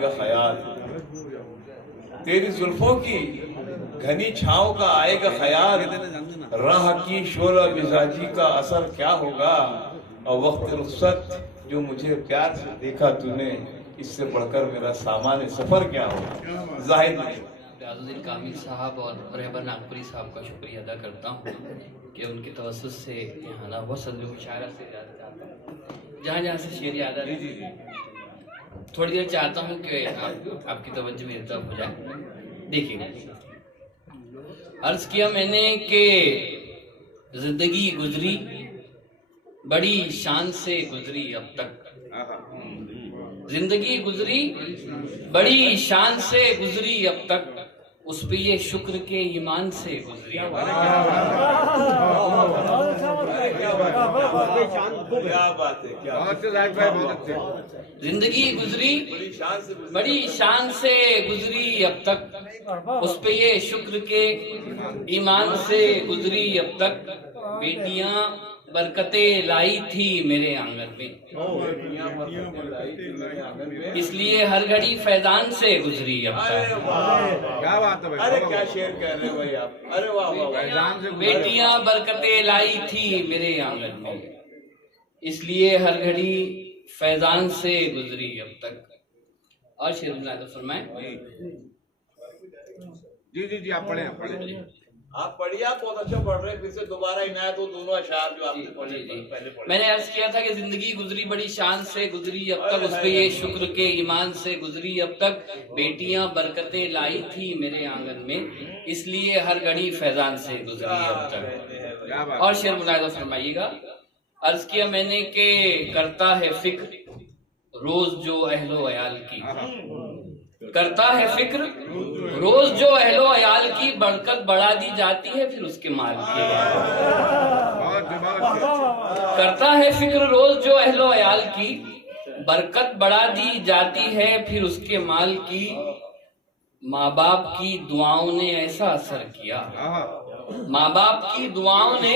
آئے گا خیال، تیری زلفوں کی گھنی چھاؤں کا آئے گا خیال، راہ کی شعلہ مزاجی کا اثر کیا ہوگا، اور وقت رخصت جو مجھے پیار سے دیکھا تو نے، اس سے بڑھ کر میرا سامان سفر کیا ہوگا۔ زاہد ریاض الدین کامل صاحب اور رہبر ناگپوری صاحب کا شکریہ ادا کرتا ہوں کہ ان کے توسط سے یہاں آنا ہوا۔ صدر مشاعرہ سے اجازت چاہتا ہوں، جہاں جہاں سے شعر یاد آ رہا ہے تھوڑی دیر چاہتا ہوں کہ آپ کی توجہ میری طرف ہو جائے۔ دیکھیے، عرض کیا میں نے کہ زندگی گزری بڑی شان سے گزری اب تک، زندگی گزری بڑی شان سے گزری اب تک، اس پہ یہ شکر کے ایمان سے گزری۔ زندگی گزری بڑی شان سے گزری اب تک، اس پہ یہ شکر کے ایمان سے گزری اب تک، بیٹیاں برکتیں لائی تھی میرے آنگن میں، اس لیے ہر گھڑی فیضان سے گزری اب تک۔ ارے کیا شعر کہہ رہے ہیں بھائی آپ، ارے واہ واہ۔ بیٹیاں برکتیں لائی تھی میرے آنگن میں، اس لیے ہر گھڑی فیضان سے گزری اب تک۔ اور شعر ملاحظہ فرمائیں۔ جی آپ پڑھیں آپ پڑھیے، آپ بہت اچھا پڑھ رہے ہیں، پھر سے دوبارہ عنایت ہو دونوں اشعار جو آپ نے پڑھے پہلے پڑھے۔ میں نے عرض کیا تھا کہ زندگی گزری بڑی شان سے گزری اب تک، اس پہ یہ شکر کے ایمان سے گزری اب تک، بیٹیاں برکتیں لائی تھی میرے آنگن میں، اس لیے ہر گھڑی فیضان سے گزری اب تک۔ اور شعر ملاحظہ فرمائیے گا۔ عرض کیا میں نے کہ کرتا ہے فکر روز جو اہل و عیال کی، کرتا ہے فکر روز جو اہل و عیال کی، برکت بڑھا دی جاتی ہے پھر اس کے مال کی۔ کرتا ہے فکر روز جو اہل و عیال کی، برکت بڑھا دی جاتی ہے پھر اس کے مال کی، ماں باپ کی دعاؤں نے ایسا اثر کیا، ماں باپ کی دعاؤں نے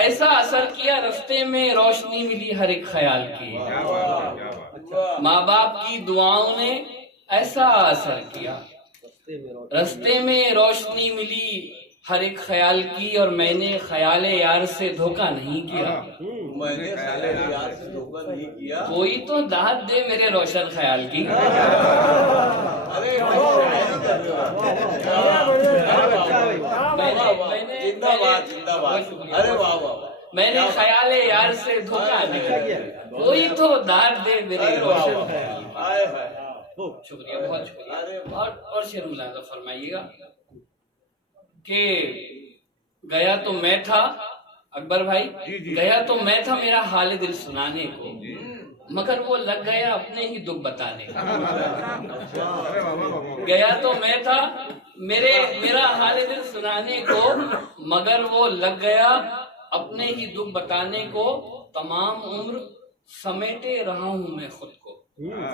ایسا اثر کیا، رستے میں روشنی ملی ہر ایک خیال کی، ماں باپ کی دعاؤں نے ایسا اثر کیا، رستے میں روشنی ملی ہر ایک خیال کی، اور میں نے خیال یار سے دھوکہ نہیں کیا، میں نے خیال یار سے دھوکہ نہیں کیا، کوئی تو داد دے میرے روشن خیال کی۔ میں نے خیال یار سے دھوکہ نہیں کیا، کوئی تو داد دے میرے روشن خیال کی۔ شکریہ، بہت شکریہ۔ اور شعر ملاحظہ فرمائیے گا کہ گیا تو میں تھا، اکبر بھائی گیا تو میں تھا میرا حال دل سنانے کو، مگر وہ لگ گیا اپنے ہی دکھ بتانے کو۔ گیا تو میں تھا میرا حال دل سنانے کو، مگر وہ لگ گیا اپنے ہی دکھ بتانے کو، تمام عمر سمیٹے رہا ہوں میں خود کو،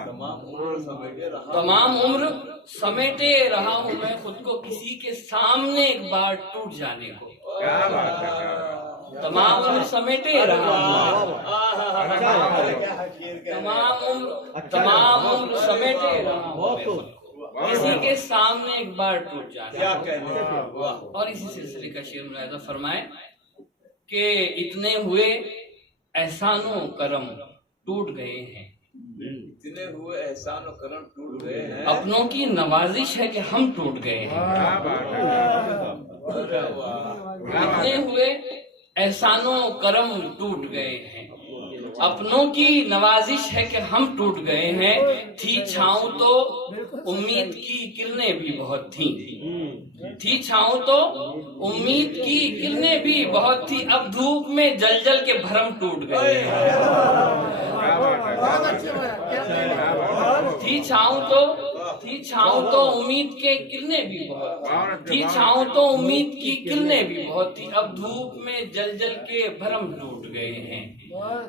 تمام عمر سمیٹے رہا ہوں میں خود کو، کسی کے سامنے ایک بار ٹوٹ جانے کو، تمام عمر سمیٹے رہا ہوں، تمام عمر سمیٹے رہا ہوں میں خود کو، کسی کے سامنے ایک بار ٹوٹ جانے کو۔ اور اسی سلسلے کا شعر ملاحظہ فرمائیں کہ اتنے ہوئے احسان و کرم ٹوٹ گئے ہیں، اتنے ہوئے احسان و کرم ٹوٹ گئے ہیں، اپنوں کی نوازش ہے کہ ہم ٹوٹ گئے ہیں، اتنے ہوئے احسان و کرم ٹوٹ گئے ہیں، اپنوں کی نوازش ہے کہ ہم ٹوٹ گئے ہیں، تھی چھاؤں تو امید کی کرنیں بھی بہت تھیں، تھی چھاؤں تو امید کی کرنیں بھی بہت تھی، اب دھوپ میں جل جل کے بھرم ٹوٹ گئے ہیں، تھی چھاؤں تو امید کے کرنیں بھی بہت تھی، چھاؤں تو امید کی کرنیں بھی بہت تھی، اب دھوپ میں جل جل کے بھرم ٹوٹ گئے ہیں،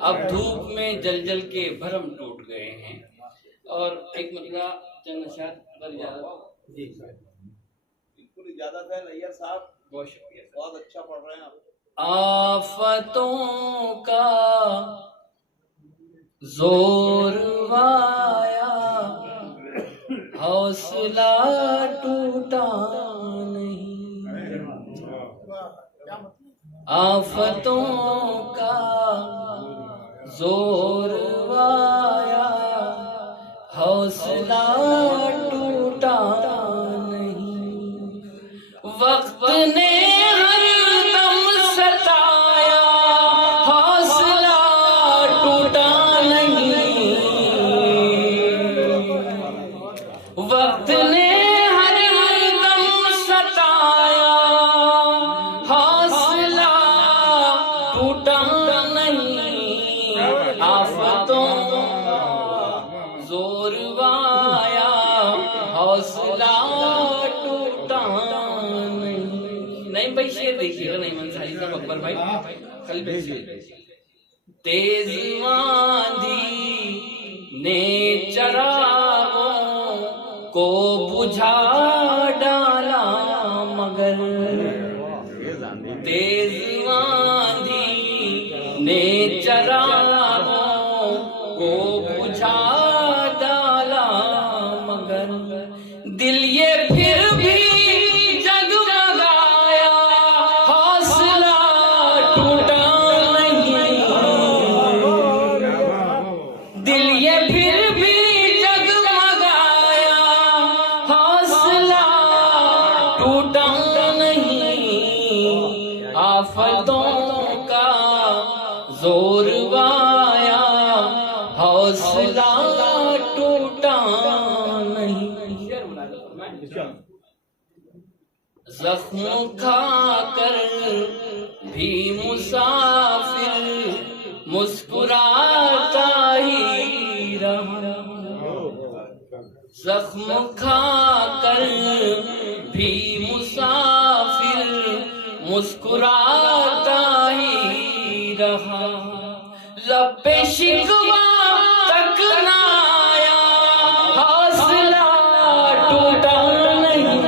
اب دھوپ میں جل جل کے بھرم ٹوٹ گئے ہیں۔ اور ایک مرتبہ چند اشعار پر اجازت، جی بالکل اجازت ہے نیر صاحب، بہت شکریہ، بہت اچھا پڑھ رہے ہیں آپ۔ آفتوں کا زور وایا حوصلہ ٹوٹا نہیں، آفتوں کا زور آیا، حوصلہ ٹوٹا نہیں، وقت نے ہر دم ستایا، حوصلہ ٹوٹا نہیں، وقت نے ہر دم ستایا، حوصلہ ٹوٹا نہیں، آفتوں زور آیا، حوصلہ ٹوٹا نہیں بھائی شیر دیکھیے گا نہیں منصاری صاحب اکبر بھائی کل تیز آندھی نے چراغوں کو بجھا ڈالا، مگر تیز آندھی نے چراغوں کو بجھا ڈالا، مگر دل یہ پھر بھی جگمگایا، حوصلہ ٹوٹا نہیں، دل یہ پھر بھی جگمگایا، حوصلہ ٹوٹا نہیں، آفتوں کا زور آیا، حوصلہ ٹوٹا نہیں، زخم کھا کر بھی مسافر مسکراتا ہی رہا، زخم کھا کر بھی مسافر مسکراتا ہی رہا، لب پہ شکوہ تک نہ آیا، حوصلہ ٹوٹا نہیں۔